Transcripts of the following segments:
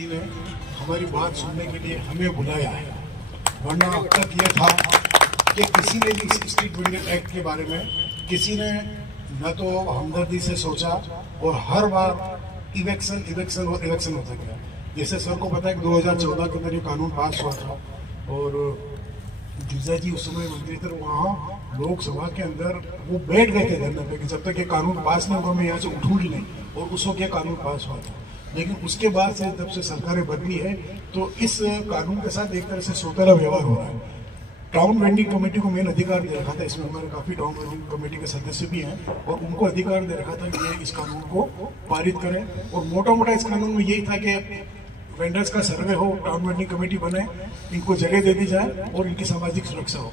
समिति ने हमारी बात सुनने के लिए हमें बुलाया है, वरना अब तक ये था कि किसी ने भी स्ट्रीट वेंडर एक्ट के बारे में किसी ने न तो हमदर्दी से सोचा, और हर बार इलेक्शन होता गया। जैसे सर को पता है कि 2014 के अंदर ये कानून पास हुआ था, और गिरजा जी उस समय मंत्री थे, वहाँ लोकसभा के अंदर वो बैठ गए थे धरने पे कि जब तक ये कानून पास नहीं होगा मैं यहाँ से उठूंगी नहीं, और उस वक्त ये कानून पास हुआ था। लेकिन उसके बाद से जब से सरकारें बदली है तो इस कानून के साथ एक तरह से सौतेला व्यवहार हो रहा है। टाउन वेंडिंग कमेटी को मेन अधिकार दे रखा था, इसमें हमारे काफी टाउन वेंडिंग कमेटी के सदस्य भी हैं, और उनको अधिकार दे रखा था कि ये इस कानून को पारित करें। और मोटा इस कानून में यही था कि वेंडर्स का सर्वे हो, टाउन वेंडिंग कमेटी बने, इनको जगह दे दी जाए और इनकी सामाजिक सुरक्षा हो।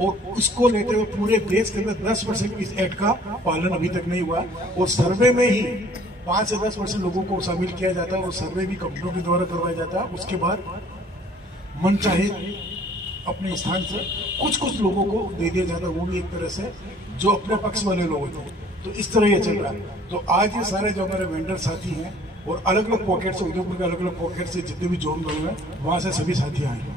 और उसको लेते हुए पूरे देश के अंदर 10% इस एक्ट का पालन अभी तक नहीं हुआ, और सर्वे में ही 5 से 10% लोगों को शामिल किया जाता है, और सर्वे भी कंपनियों के द्वारा करवाया जाता है। उसके बाद मन चाहे अपने स्थान से कुछ लोगों को दे दिया जाता है, वो भी एक तरह से जो अपने पक्ष वाले लोग होते हैं। तो इस तरह ये चल रहा है। तो आज ये सारे जो हमारे वेंडर साथी हैं, और अलग अलग पॉकेट से, उदयपुर के अलग अलग पॉकेट से जितने भी जोन बने हैं, वहाँ से सभी साथी आए हैं।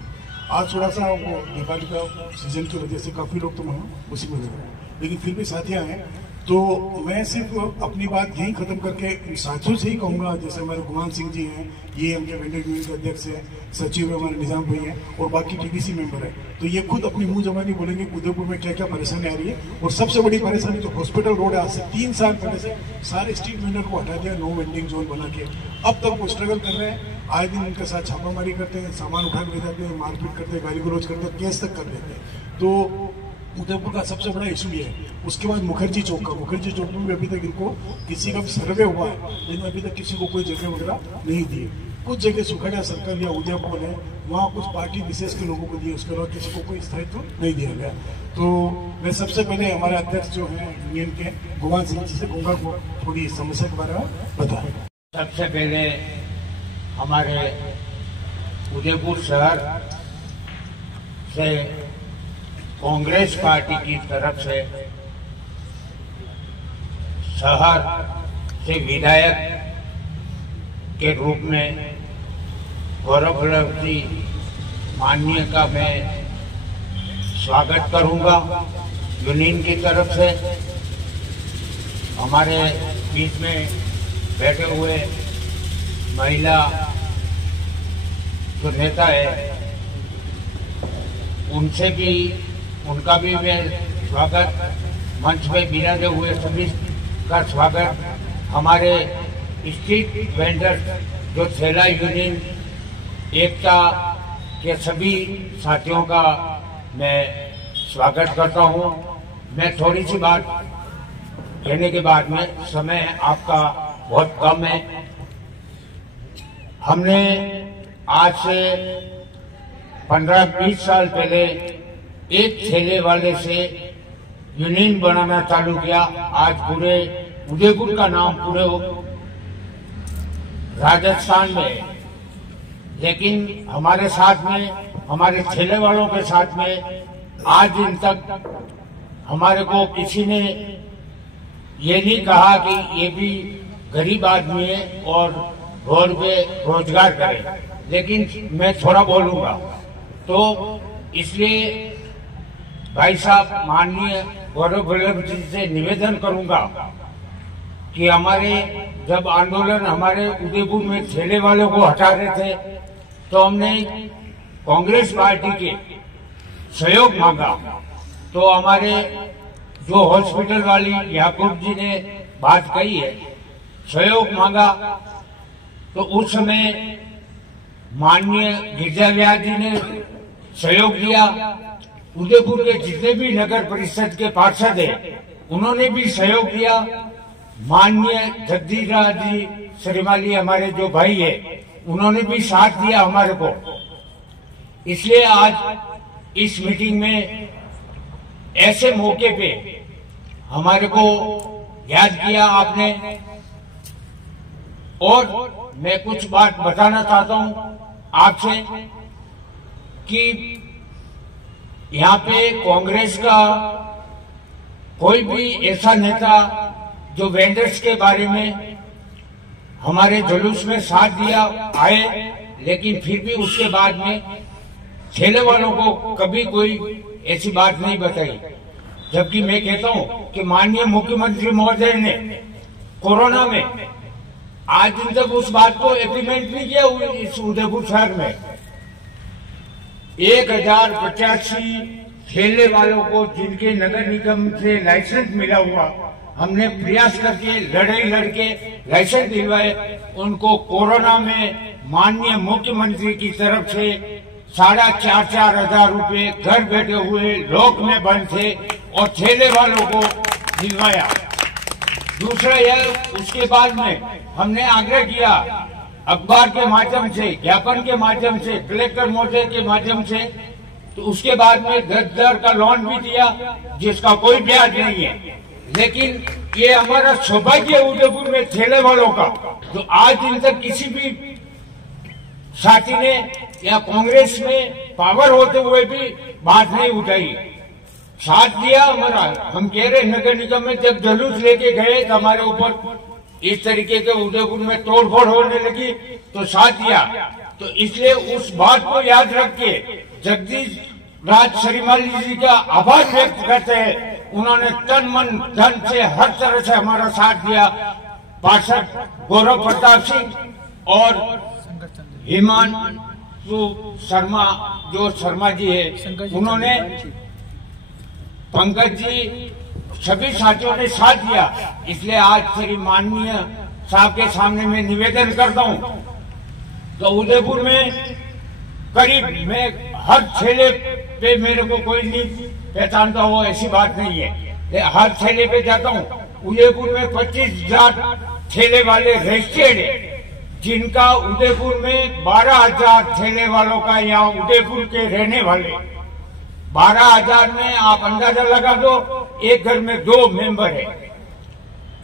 आज थोड़ा सा वो दिवाली का सीजन की वजह से काफ़ी लोग तो वहाँ उसी में लगे, लेकिन फिर भी साथी आए हैं। तो मैं सिर्फ अपनी बात यही खत्म करके साथियों से ही कहूँगा, जैसे हमारे गुमान सिंह जी हैं, ये हमके वेंडर यूनियन के अध्यक्ष हैं, सचिव है हमारे निजाम भाई हैं, और बाकी टीबीसी मेंबर है। तो ये खुद अपनी मुंह जबानी बोलेंगे उदयपुर में क्या क्या परेशानी आ रही है। और सबसे बड़ी परेशानी जो हॉस्पिटल रोड है, आज से 3 साल पहले से सारे स्ट्रीट वेंडर को हटा दिया, नो वेंडिंग जोन बना के। अब तक वो स्ट्रगल कर रहे हैं, आए दिन उनके साथ छापामारी करते हैं, सामान उठा के ले जाते हैं, मारपीट करते हैं, गाली गलौज करते हैं, केस तक कर देते हैं। तो उदयपुर का सबसे बड़ा इशू ये है। उसके बाद मुखर्जी चौक में भी अभी तक इनको किसी का भी सर्वे हुआ है, लेकिन अभी तक किसी को कोई जगह वगैरह नहीं दी। कुछ जगह सुखड़िया सर्कल या उदयपुर है, वहाँ कुछ पार्टी विशेष के लोगों को दिए, उसके अलावा किसी को कोई स्थायित्व नहीं दिया गया। तो मैं सबसे पहले हमारे अध्यक्ष जो है यूनियन के गुमान सिंह जी से कहूँगा को थोड़ी समस्या के बारे में बताएं। सबसे पहले हमारे उदयपुर शहर से कांग्रेस पार्टी की तरफ से शहर से विधायक के रूप में गौरव जी माननीय का मैं स्वागत करूंगा यूनियन की तरफ से। हमारे बीच में बैठे हुए महिला जो नेता है, उनका भी मैं स्वागत, मंच में बिराजे हुए सभी का स्वागत। हमारे स्ट्रीट वेंडर जो थैला यूनियन एकता के सभी साथियों का मैं स्वागत करता हूं। मैं थोड़ी सी बात कहने के बाद में, समय आपका बहुत कम है। हमने आज से 15-20 साल पहले एक ठेले वाले से यूनियन बनाना चालू किया। आज पूरे उदयपुर का नाम पूरे राजस्थान में है, लेकिन हमारे साथ में, हमारे ठेले वालों के साथ में आज दिन तक हमारे को किसी ने ये नहीं कहा कि ये भी गरीब आदमी है और रोड पे रोजगार करे। लेकिन मैं थोड़ा बोलूंगा, तो इसलिए भाई साहब माननीय गौरव जी से निवेदन करूंगा कि हमारे जब आंदोलन हमारे उदयपुर में ठेले वालों को हटा रहे थे, तो हमने कांग्रेस पार्टी के सहयोग मांगा। तो हमारे जो हॉस्पिटल वाली याकूब जी ने बात कही है, सहयोग मांगा, तो उस समय माननीय गिरजा जी ने सहयोग दिया। उदयपुर के जितने भी नगर परिषद के पार्षद हैं, उन्होंने भी सहयोग दिया। माननीय जगदीश जी श्रीमाली हमारे जो भाई है, उन्होंने भी साथ दिया हमारे को। इसलिए आज इस मीटिंग में ऐसे मौके पे हमारे को याद किया आपने, और मैं कुछ बात बताना चाहता हूं आपसे कि यहाँ पे कांग्रेस का कोई भी ऐसा नेता जो वेंडर्स के बारे में हमारे जुलूस में साथ दिया, आए, लेकिन फिर भी उसके बाद में ठेले वालों को कभी कोई ऐसी बात नहीं बताई। जबकि मैं कहता हूं कि माननीय मुख्यमंत्री महोदय ने कोरोना में आज दिन तक उस बात को इम्प्लीमेंट नहीं किया इस उदयपुर शहर में। 1085 ठेले वालों को जिनके नगर निगम से लाइसेंस मिला हुआ, हमने प्रयास करके लड़ाई लड़के लाइसेंस दिलवाए। उनको कोरोना में माननीय मुख्यमंत्री की तरफ से 4,500 हजार रुपए घर बैठे हुए लोक में बंद थे और ठेले वालों को दिलवाया। दूसरा यह, उसके बाद में हमने आग्रह किया अखबार के माध्यम से, ज्ञापन के माध्यम से, कलेक्टर महोदय के माध्यम से, तो उसके बाद में 10,000 का लोन भी दिया जिसका कोई ब्याज नहीं है। लेकिन ये हमारा सौभाग्य है उदयपुर में ठेले वालों का, तो आज दिन तक किसी भी साथी ने या कांग्रेस में पावर होते हुए भी बात नहीं उठाई, साथ दिया हमारा। हम कह रहे नगर निगम में जब जुलूस लेके गए तो हमारे ऊपर इस तरीके के उदयपुर में तोड़फोड़ होने लगी, तो साथ दिया। तो इसलिए उस बात को याद रख के जगदीश राज श्रीमाली जी का आभार व्यक्त करते हैं। उन्होंने तन मन धन से हर तरह से हमारा साथ दिया। पार्षद गौरव प्रताप सिंह और हिमांशु शर्मा जो शर्मा जी है, उन्होंने, पंकज जी, सभी साथियों ने साथ दिया। इसलिए आज श्री माननीय साहब के सामने मैं निवेदन करता हूं तो उदयपुर में करीब मैं हर ठेले पे, मेरे को कोई नहीं पहचानता हो ऐसी बात नहीं है, हर ठेले पे जाता हूं। उदयपुर में 25,000 ठेले वाले रजिस्टर्ड है, जिनका उदयपुर में 12,000 ठेले वालों का, यहाँ उदयपुर के रहने वाले 12,000 में आप अंदाजा लगा दो, एक घर में 2 मेंबर है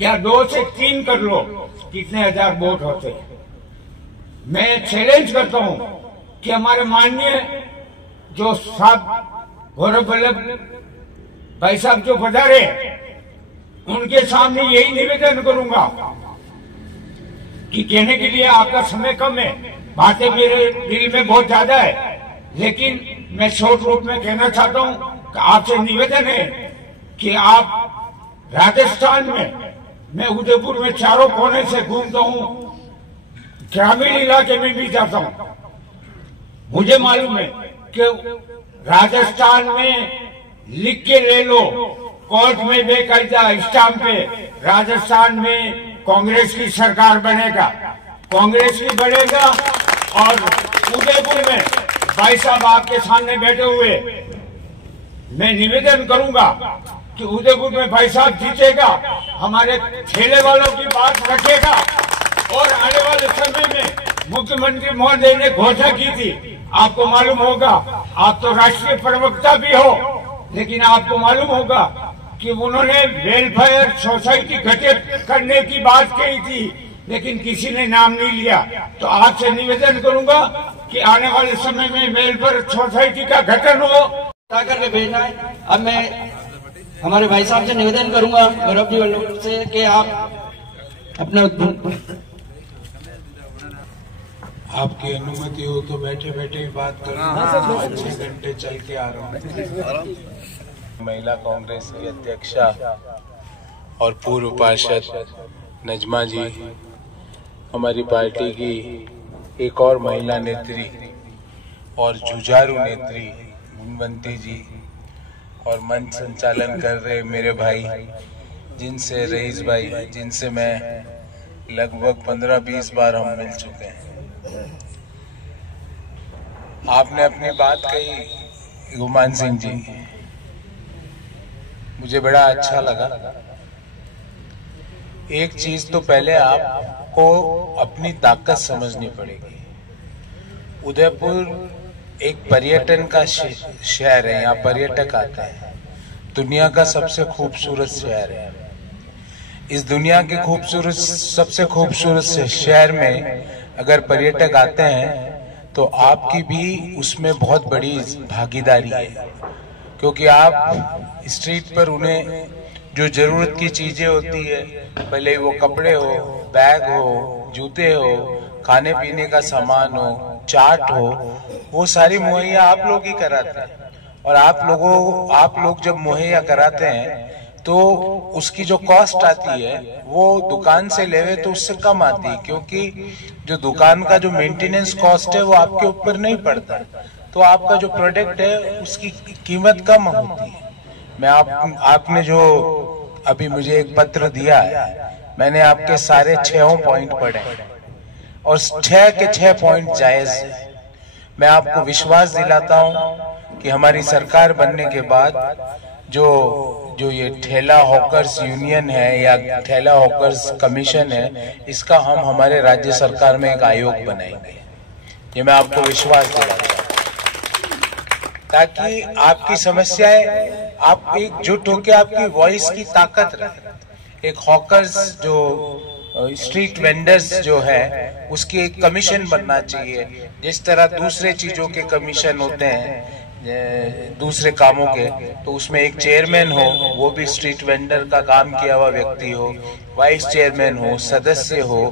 या 2 से 3 कर लो, कितने हजार वोट होते हैं। मैं चैलेंज करता हूं कि हमारे माननीय जो साहब गौरव वल्लभ भाई साहब जो पधारे, उनके सामने यही निवेदन करूंगा कि कहने के लिए आपका समय कम है, बातें मेरे दिल में बहुत ज्यादा है, लेकिन मैं शॉर्ट रूप में कहना चाहता हूं कि आपसे निवेदन है कि आप राजस्थान में, मैं उदयपुर में चारों कोने से घूमता हूं, ग्रामीण इलाके में भी जाता हूं, मुझे मालूम है कि राजस्थान में लिख के ले लो, कोर्ट में बेकायदा स्टाम्प पे, राजस्थान में कांग्रेस की सरकार बनेगा, कांग्रेस की बनेगा। और उदयपुर में भाई साहब आपके सामने बैठे हुए, मैं निवेदन करूंगा कि उदयपुर में भाई साहब जीतेगा, हमारे ठेले वालों की बात रखेगा। और आने वाले समय में मुख्यमंत्री महोदय ने घोषणा की थी, आपको मालूम होगा, आप तो राष्ट्रीय प्रवक्ता भी हो, लेकिन आपको मालूम होगा कि उन्होंने वेलफेयर सोसाइटी गठित करने की बात कही थी, लेकिन किसी ने नाम नहीं लिया। तो आपसे निवेदन करूंगा कि आने वाले समय में वेलफेयर सोसाइटी का गठन हो, करके भेजना है। अब मैं हमारे भाई साहब से निवेदन करूंगा, गौरव जी वल्लभ से, कि आप अपने, आपकी अनुमति हो तो बैठे बैठे ही बात करूं। 6 घंटे चल के आ रहा हूँ। महिला कांग्रेस की अध्यक्षा और पूर्व पार्षद नजमा जी, हमारी पार्टी की एक और महिला नेत्री और जुझारू नेत्री गुणवंती जी, और मंच संचालन कर रहे मेरे भाई, जिनसे रईस भाई, जिनसे मैं लगभग 15-20 बार हम मिल चुके हैं। आपने अपनी बात कही गुमान सिंह जी, मुझे बड़ा अच्छा लगा। एक चीज तो पहले आपको अपनी ताकत समझनी पड़ेगी। उदयपुर एक पर्यटन का शहर है, यहाँ पर्यटक आते हैं, दुनिया का सबसे खूबसूरत शहर है। इस दुनिया के सबसे खूबसूरत शहर में अगर पर्यटक आते हैं तो आपकी भी उसमें बहुत बड़ी भागीदारी है, क्योंकि आप स्ट्रीट पर उन्हें जो जरूरत की चीजें होती है, भले वो कपड़े हो, बैग हो, जूते हो, खाने पीने का सामान हो, चाट हो, वो सारी मुहैया आप लोग ही कराते हैं। और आप लोग जब मुहैया कराते हैं तो उसकी जो कॉस्ट आती है वो दुकान से लेवे तो उससे कम आती है, क्योंकि जो दुकान का जो मेंटेनेंस कॉस्ट है वो आपके ऊपर नहीं पड़ता, तो आपका जो प्रोडक्ट है उसकी कीमत कम होती है। आपने जो अभी मुझे एक पत्र दिया है, मैंने आपके सारे 6 पॉइंट पढ़े और 6 के 6 पॉइंट जायज है। मैं आपको विश्वास दिलाता हूं कि हमारी सरकार बनने के बाद जो ये ठेला हॉकर्स यूनियन है या ठेला हॉकर्स कमीशन है, इसका हम हमारे राज्य सरकार में एक आयोग बनाएंगे। ये मैं आपको विश्वास दिलाता हूं, ताकि आपकी समस्याएं आप एकजुट होकर आपकी वॉइस की ताकत रहे। एक हॉकर्स जो स्ट्रीट वेंडर्स जो है उसकी एक कमीशन बनना चाहिए, जिस तरह दूसरे चीजों के कमीशन होते हैं दूसरे कामों के, तो उसमें एक चेयरमैन हो, वो भी स्ट्रीट वेंडर का काम किया हुआ व्यक्ति हो, वाइस चेयरमैन हो, सदस्य हो,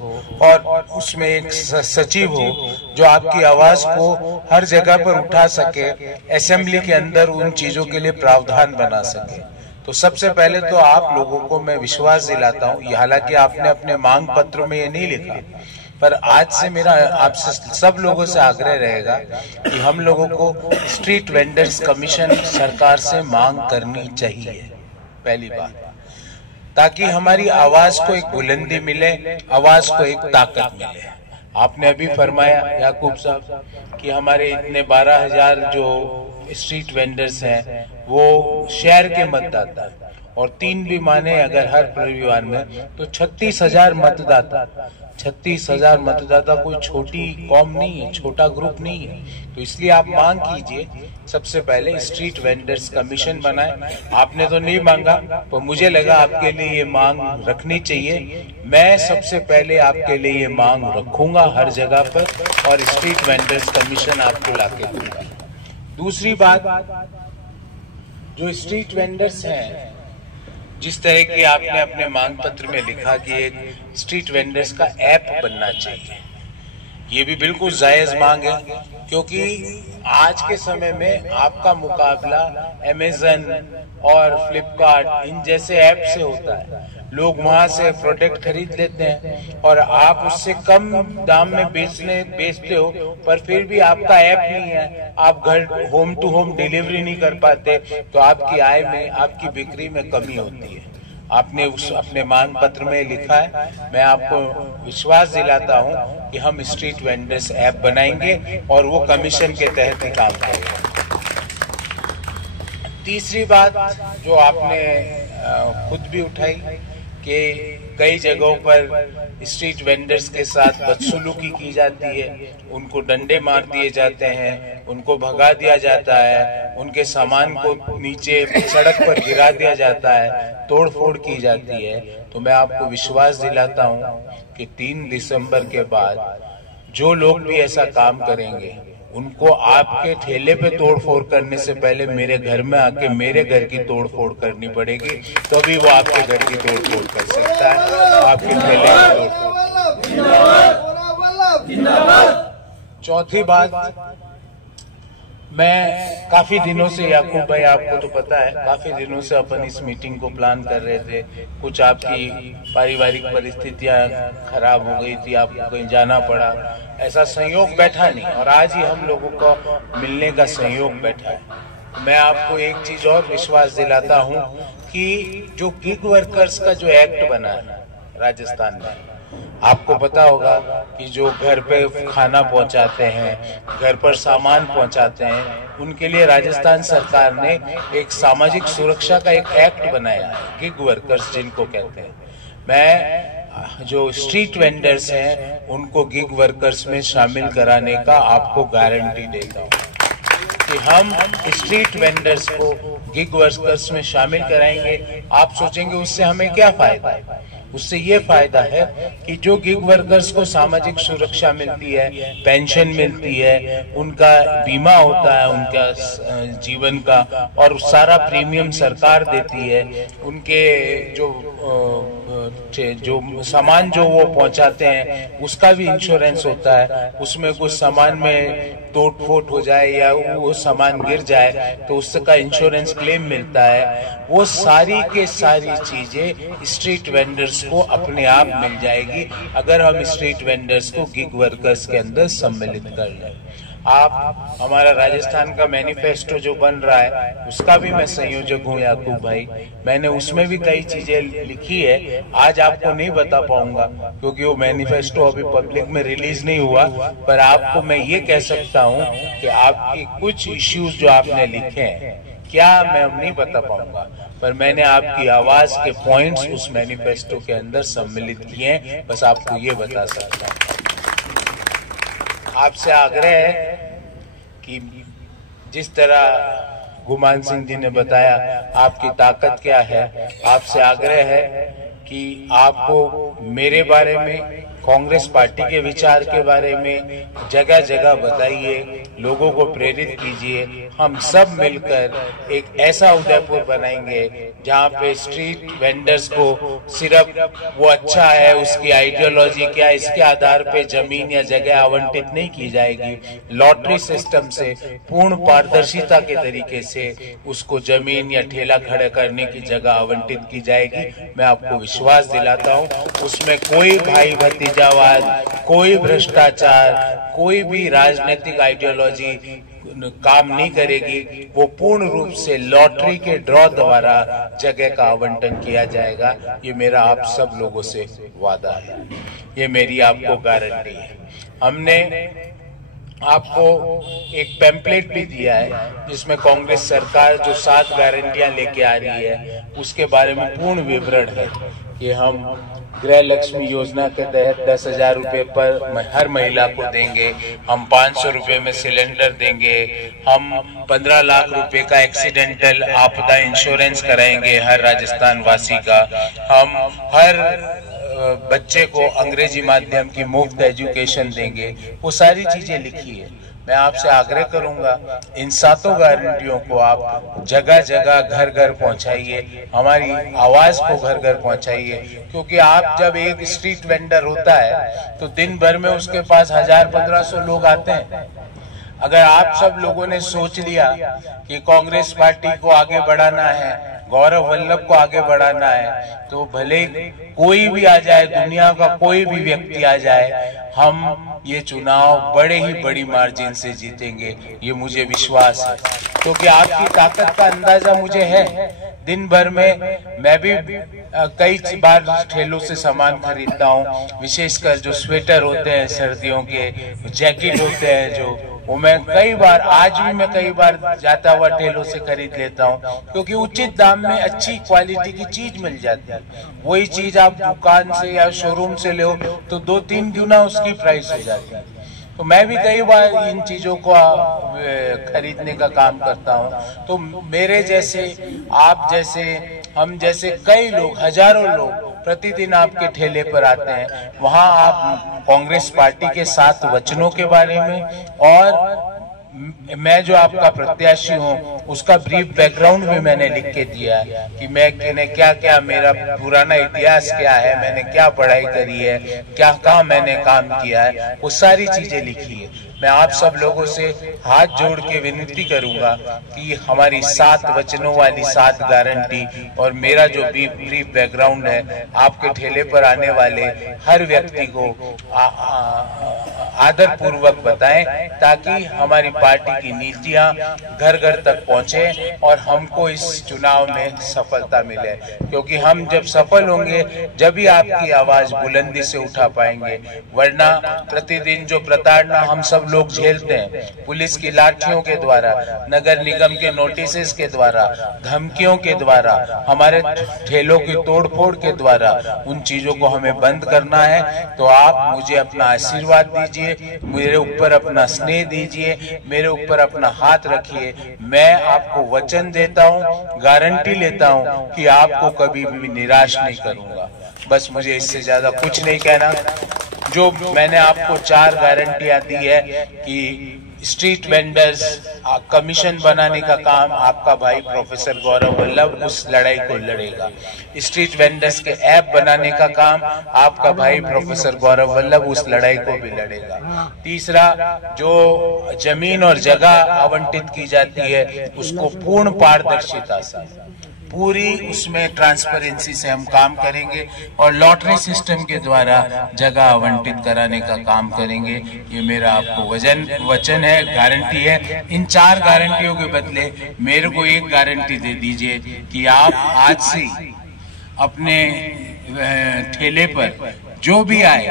और उसमें एक सचिव हो जो आपकी आवाज को हर जगह पर उठा सके, असेंबली के अंदर उन चीजों के लिए प्रावधान बना सके। तो सबसे पहले तो आप लोगों को मैं विश्वास दिलाता हूँ, हालांकि आपने अपने मांग पत्र में ये नहीं लिखा, पर आज से मेरा आपसे सब लोगों से आग्रह रहेगा कि हम लोगों को स्ट्रीट वेंडर्स कमीशन सरकार से मांग करनी चाहिए, पहली बात, ताकि हमारी आवाज को एक बुलंदी मिले, आवाज को एक ताकत मिले। आपने अभी फरमाया याकूब साहब कि हमारे इतने 12,000 जो स्ट्रीट वेंडर्स हैं वो शहर के मतदाता है, और 3 भी माने अगर हर परिवार में तो 36,000 मतदाता। 36,000 मतदाता कोई छोटी कौम नहीं है, छोटा ग्रुप नहीं है। तो इसलिए आप मांग कीजिए, सबसे पहले स्ट्रीट वेंडर्स कमीशन बनाए। आपने तो नहीं मांगा, तो मुझे लगा आपके लिए ये मांग रखनी चाहिए। मैं सबसे पहले आपके लिए ये मांग रखूंगा हर जगह पर, और स्ट्रीट वेंडर्स कमीशन आपको लाके दूंगा। दूसरी बात, जो स्ट्रीट वेंडर्स हैं, जिस तरह की आपने अपने मांग पत्र में लिखा कि एक स्ट्रीट वेंडर्स का ऐप बनना चाहिए, ये भी बिल्कुल जायज मांग है, क्योंकि आज के समय में आपका मुकाबला अमेज़न और फ्लिपकार्ट इन जैसे ऐप से होता है। लोग वहां से प्रोडक्ट खरीद लेते हैं और आप उससे कम दाम में बेचते हो, पर फिर भी आपका ऐप नहीं है, आप घर होम टू होम डिलीवरी नहीं कर पाते, तो आपकी आय में, आपकी बिक्री में कमी होती है। आपने अपने मांग पत्र में लिखा है, मैं आपको विश्वास दिलाता हूं कि हम स्ट्रीट वेंडर्स ऐप बनाएंगे और वो कमीशन के तहत ही काम करेंगे। तीसरी बात जो आपने खुद भी उठाई कि कई जगहों पर स्ट्रीट वेंडर्स के साथ बदसलूकी की जाती है, उनको डंडे मार दिए जाते हैं, उनको भगा दिया जाता है, उनके सामान को नीचे सड़क पर गिरा दिया जाता है, तोड़ फोड़ की जाती है। तो मैं आपको विश्वास दिलाता हूं कि 3 दिसंबर के बाद जो लोग भी ऐसा काम करेंगे, उनको आपके ठेले पे तोड़फोड़ करने से पहले मेरे घर में आके मेरे घर की तोड़फोड़ करनी पड़ेगी, तभी वो आपके घर की तोड़फोड़ कर सकता है, आपके ठेले की तोड़फोड़। चौथी बात, मैं काफी दिनों से, याकूब भाई आपको तो पता है, काफी दिनों से अपन इस मीटिंग को प्लान कर रहे थे। कुछ आपकी पारिवारिक परिस्थितियां खराब हो गई थी, आपको कहीं जाना पड़ा, ऐसा संयोग बैठा नहीं, और आज ही हम लोगों को मिलने का संयोग बैठा है। मैं आपको एक चीज और विश्वास दिलाता हूं कि जो गिग वर्कर्स का जो एक्ट बना है राजस्थान में, आपको पता होगा कि जो घर पे खाना पहुंचाते हैं, घर पर सामान पहुंचाते हैं, उनके लिए राजस्थान सरकार ने एक सामाजिक सुरक्षा का एक एक्ट बनाया है, गिग वर्कर्स जिनको कहते हैं। मैं जो स्ट्रीट वेंडर्स हैं उनको गिग वर्कर्स में शामिल कराने का आपको गारंटी देता हूँ कि हम स्ट्रीट वेंडर्स को गिग वर्कर्स में शामिल कराएंगे। आप सोचेंगे उससे हमें क्या फायदा है? उससे ये फायदा है कि जो गिग वर्कर्स को सामाजिक सुरक्षा मिलती है, पेंशन मिलती है, उनका बीमा होता है उनका जीवन का, और सारा प्रीमियम सरकार देती है, उनके जो जो सामान जो वो पहुंचाते हैं उसका भी इंश्योरेंस होता है। उसमें कुछ सामान में तोड़-फोड़ हो जाए या वो सामान गिर जाए तो उसका इंश्योरेंस क्लेम मिलता है। वो सारी के सारी चीजें स्ट्रीट वेंडर्स को अपने आप मिल जाएगी अगर हम स्ट्रीट वेंडर्स को गिग वर्कर्स के अंदर सम्मिलित कर लें। आप हमारा राजस्थान का मैनिफेस्टो जो बन रहा है उसका भी मैं संयोजक हूँ याकूब भाई। मैंने उसमें भी कई चीजें लिखी है, आज आपको नहीं बता पाऊंगा क्योंकि वो मैनिफेस्टो अभी पब्लिक में रिलीज नहीं हुआ, पर आपको मैं ये कह सकता हूँ कि आपके कुछ इश्यूज जो आपने लिखे हैं क्या मैं नहीं बता पाऊंगा, पर मैंने आपकी आवाज के पॉइंट्स उस मैनिफेस्टो के अंदर सम्मिलित किए हैं, बस आपको ये बता सकता हूँ। आपसे आग्रह है कि जिस तरह गुमान सिंह जी ने बताया आपकी ताकत क्या है, आपसे आग्रह है कि आपको मेरे बारे में, कांग्रेस पार्टी के विचार के बारे में जगह जगह बताइए, लोगों को प्रेरित कीजिए। हम सब मिलकर एक ऐसा उदयपुर बनाएंगे जहाँ पे स्ट्रीट वेंडर्स को सिर्फ वो अच्छा है, उसकी आइडियोलॉजी क्या है, इसके आधार पे जमीन या जगह आवंटित नहीं की जाएगी। लॉटरी सिस्टम से पूर्ण पारदर्शिता के तरीके से उसको जमीन या ठेला खड़ा करने की जगह आवंटित की जाएगी। मैं आपको विश्वास दिलाता हूँ उसमें कोई भाई भतीजावाद, कोई भ्रष्टाचार, कोई भी राजनीतिक आइडियोलॉजी काम नहीं करेगी। वो पूर्ण रूप से लॉटरी के ड्रॉ द्वारा जगह का आवंटन किया जाएगा। ये मेरा आप सब लोगों से वादा है, ये मेरी आपको गारंटी है। हमने आपको एक पैम्पलेट भी दिया है जिसमें कांग्रेस सरकार जो 7 गारंटियां लेके आ रही है उसके बारे में पूर्ण विवरण है कि हम गृह लक्ष्मी योजना के तहत 10,000 रुपए पर हर महिला को देंगे, हम 500 रुपए में सिलेंडर देंगे, हम 15 लाख रुपए का एक्सीडेंटल आपदा इंश्योरेंस कराएंगे हर राजस्थान वासी का, हम हर बच्चे को अंग्रेजी माध्यम की मुफ्त एजुकेशन देंगे। वो सारी चीजें लिखी है। मैं आपसे आग्रह करूंगा इन 7 गारंटियों को आप जगह जगह घर घर पहुंचाइए, हमारी आवाज को घर घर पहुंचाइए, क्योंकि आप जब एक स्ट्रीट वेंडर होता है तो दिन भर में उसके पास 1000-1500 लोग आते हैं। अगर आप सब लोगों ने सोच लिया कि कांग्रेस पार्टी को आगे बढ़ाना है, गौरव वल्लभ को आगे बढ़ाना है, तो भले कोई भी आ जाए, दुनिया का कोई भी व्यक्ति आ जाए, हम ये चुनाव बड़े ही बड़ी मार्जिन से जीतेंगे, ये मुझे विश्वास है। क्योंकि आपकी ताकत का अंदाजा मुझे है। दिन भर में मैं भी कई बार ठेलों से सामान खरीदता हूँ, विशेषकर जो स्वेटर होते हैं सर्दियों के, जैकेट होते हैं जो, वो मैं कई बार, आज भी मैं कई बार जाता हुआ ठेलों से खरीद लेता हूँ, क्योंकि उचित दाम में अच्छी क्वालिटी की चीज मिल जाती है। वही चीज आप दुकान से या शोरूम से लो तो 2-3 गुना उसकी प्राइस हो जाती है। तो मैं भी कई बार इन चीजों को खरीदने का काम करता हूँ। तो मेरे जैसे, आप जैसे, हम जैसे कई लोग, हजारों लोग प्रतिदिन आपके ठेले पर आते हैं। वहां आप कांग्रेस पार्टी के 7 वचनों के बारे में और मैं जो आपका प्रत्याशी हूँ उसका ब्रीफ बैकग्राउंड भी मैंने लिख के दिया है कि मैंने क्या क्या, मेरा पुराना इतिहास क्या है, मैंने क्या पढ़ाई करी है, क्या कहाँ मैंने काम किया है, वो सारी चीजें लिखी है। मैं आप सब लोगों से हाथ जोड़ के विनती करूंगा कि हमारी 7 वचनों वाली 7 गारंटी और मेरा जो ब्रीफ बैकग्राउंड है आपके ठेले पर आने वाले हर व्यक्ति को आदर पूर्वक बताएं, ताकि हमारी पार्टी की नीतियां घर घर तक पहुंचे और हमको इस चुनाव में सफलता मिले। क्योंकि हम जब सफल होंगे जब ही आपकी आवाज बुलंदी से उठा पाएंगे, वरना प्रतिदिन जो प्रताड़ना हम सब लोग झेलते हैं, पुलिस की लाठियों के द्वारा, नगर निगम के नोटिस के द्वारा, धमकियों के द्वारा, हमारे ठेलों की तोड़फोड़ के द्वारा, उन चीजों को हमें बंद करना है। तो आप मुझे अपना आशीर्वाद दीजिए, मेरे ऊपर अपना स्नेह दीजिए, मेरे ऊपर अपना हाथ रखिए। मैं आपको वचन देता हूँ, गारंटी लेता हूँ कि आपको कभी भी निराश नहीं करूंगा। बस मुझे इससे ज्यादा कुछ नहीं कहना। जो मैंने आपको 4 गारंटियां दी है कि स्ट्रीट वेंडर्स कमीशन बनाने का काम आपका भाई प्रोफेसर गौरव वल्लभ उस लड़ाई को लड़ेगा। स्ट्रीट वेंडर्स के ऐप बनाने का काम आपका भाई प्रोफेसर गौरव वल्लभ उस लड़ाई को भी लड़ेगा। तीसरा, जो जमीन और जगह आवंटित की जाती है उसको पूर्ण पारदर्शिता से, पूरी उसमें ट्रांसपेरेंसी से हम काम करेंगे और लॉटरी सिस्टम के द्वारा जगह आवंटित कराने का काम करेंगे। ये मेरा आपको वचन है, गारंटी है। इन 4 गारंटियों के बदले मेरे को एक गारंटी दे दीजिए कि आप आज से अपने ठेले पर जो भी आए,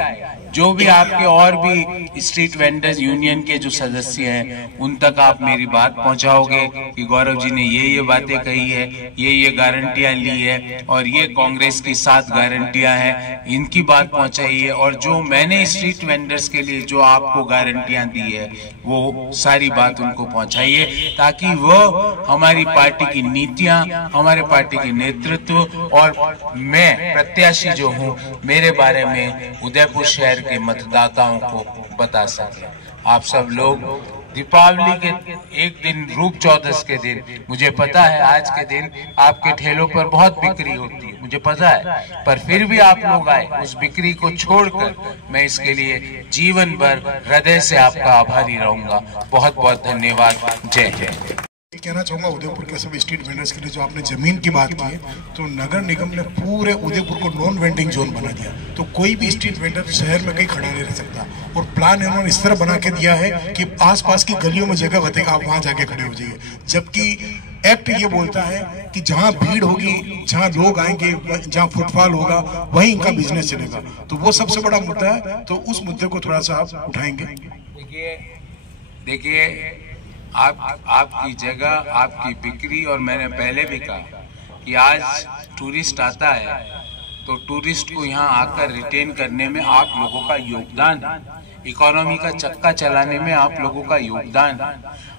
जो भी आपके और भी स्ट्रीट वेंडर्स यूनियन के जो सदस्य हैं, उन तक आप मेरी बात पहुंचाओगे कि गौरव जी ने ये बातें कही है, ये गारंटियां ली है और ये कांग्रेस की 7 गारंटियां हैं, इनकी बात पहुंचाइए। और जो मैंने स्ट्रीट वेंडर्स के लिए जो आपको गारंटियां दी है वो सारी बात उनको पहुंचाइए, ताकि वो हमारी पार्टी की नीतियां, हमारे पार्टी के नेतृत्व और मैं प्रत्याशी जो हूं, मेरे बारे में उदयपुर शहर के मतदाताओं को बता सके। आप सब लोग दीपावली के एक दिन, रूप चौदस के दिन, मुझे पता है आज के दिन आपके ठेलों पर बहुत बिक्री होती है, मुझे पता है, पर फिर भी आप लोग आए, उस बिक्री को छोड़कर मैं इसके लिए जीवन भर हृदय से आपका आभारी रहूंगा। बहुत बहुत धन्यवाद। जय जय। कहना चाहूंगा उदयपुर के सब स्ट्रीट वेंडर्स के लिए, जो आपने जमीन की बात की है, तो नगर निगम ने पूरे उदयपुर को नॉन वेंडिंग जोन बना दिया, तो कोई भी स्ट्रीट वेंडर शहर में कहीं खड़ा नहीं रह सकता। और प्लान इन्होंने इस तरह बना के दिया है कि आसपास की गलियों में जगह बतेगा, आप वहां जाके खड़े हो जाइए। जबकि एक्ट ये बोलता है कि जहां भीड़ होगी, जहां लोग आएंगे, जहां फुटफॉल होगा, वहीं इनका बिजनेस चलेगा। तो वो सबसे बड़ा मुद्दा है, तो उस मुद्दे को थोड़ा सा आप उठाएंगे। देखिए आपकी जगह, आपकी बिक्री, और मैंने पहले भी कहा कि आज टूरिस्ट आता है तो टूरिस्ट को यहाँ आकर रिटेन करने में आप लोगों का योगदान, इकोनॉमी का चक्का चलाने में आप लोगों का योगदान।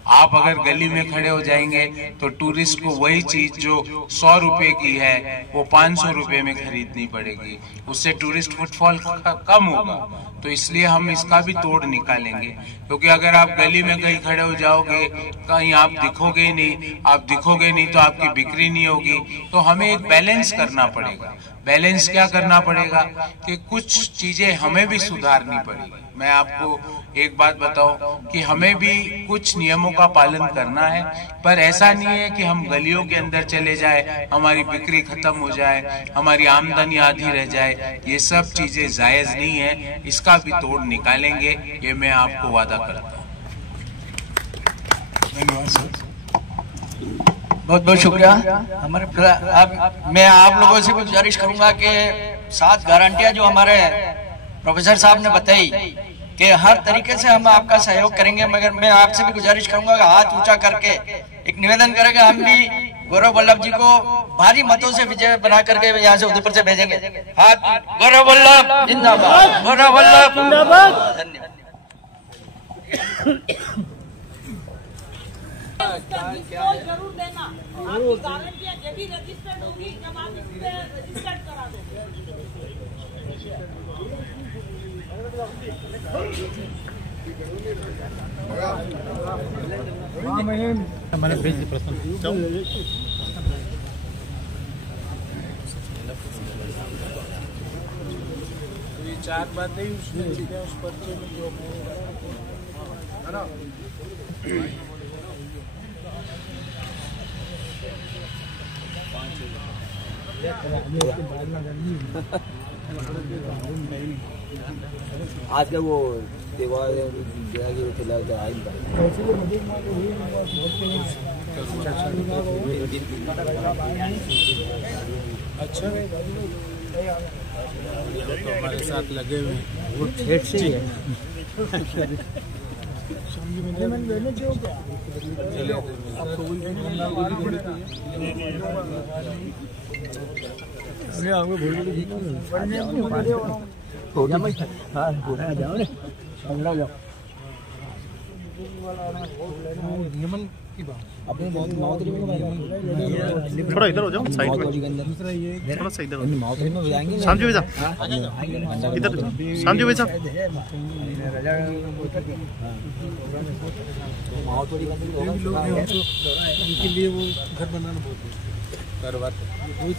आप अगर गली में खड़े हो जाएंगे तो टूरिस्ट को वही चीज जो 100 रुपए की है वो 500 रुपए में खरीदनी पड़ेगी, उससे टूरिस्ट फुटफॉल कम होगा। तो इसलिए हम इसका भी तोड़ निकालेंगे, क्योंकि अगर आप गली में कहीं खड़े हो जाओगे, कहीं आप दिखोगे ही नहीं, आप दिखोगे नहीं तो आपकी बिक्री नहीं होगी। तो हमें एक बैलेंस करना पड़ेगा। बैलेंस क्या करना पड़ेगा कि कुछ चीजें हमें भी सुधारनी पड़ेगी। मैं आपको एक बात बताऊं कि हमें भी कुछ नियमों का पालन करना है, पर ऐसा नहीं है कि हम गलियों के अंदर चले जाए, हमारी बिक्री खत्म हो जाए, हमारी आमदनी आधी रह जाए। ये सब चीजें जायज नहीं है, इसका भी तोड़ निकालेंगे, ये मैं आपको वादा करता हूँ। धन्यवाद सर, बहुत बहुत शुक्रिया। मैं आप लोगों से गुजारिश करूंगा कि 7 गारंटियां जो हमारे प्रोफेसर साहब ने बताई कि हर तरीके से हम आपका सहयोग करेंगे, मगर मैं आपसे भी गुजारिश करूंगा कि हाथ ऊंचा करके एक निवेदन करेंगे, हम भी गौरव वल्लभ जी को भारी मतों से विजय बना करके यहाँ से उदयपुर से भेजेंगे। हाथ, गौरव वल्लभ जिंदाबाद, गौरव वल्लभ जिंदाबाद। धन्यवाद। जरूर देना, आपकी गारंटियां जब भी रजिस्टर्ड होगी, जब आप इस पे रजिस्टर्ड करा दो। हमारे भेज प्रश्न 4 बातें ही उसमें लिखी उस पर्चे में जो है ना। आज का वो त्योहार अच्छा तो हमारे साथ लगे हुए वो ठेठ से ही है। थोड़ा इधर हो जाओ साइड में, थोड़ा सा इधर हो जाओ। शाम जी भाई साहब इधर, शाम जी भाई साहब उनके लिए वो घर बनाना बहुत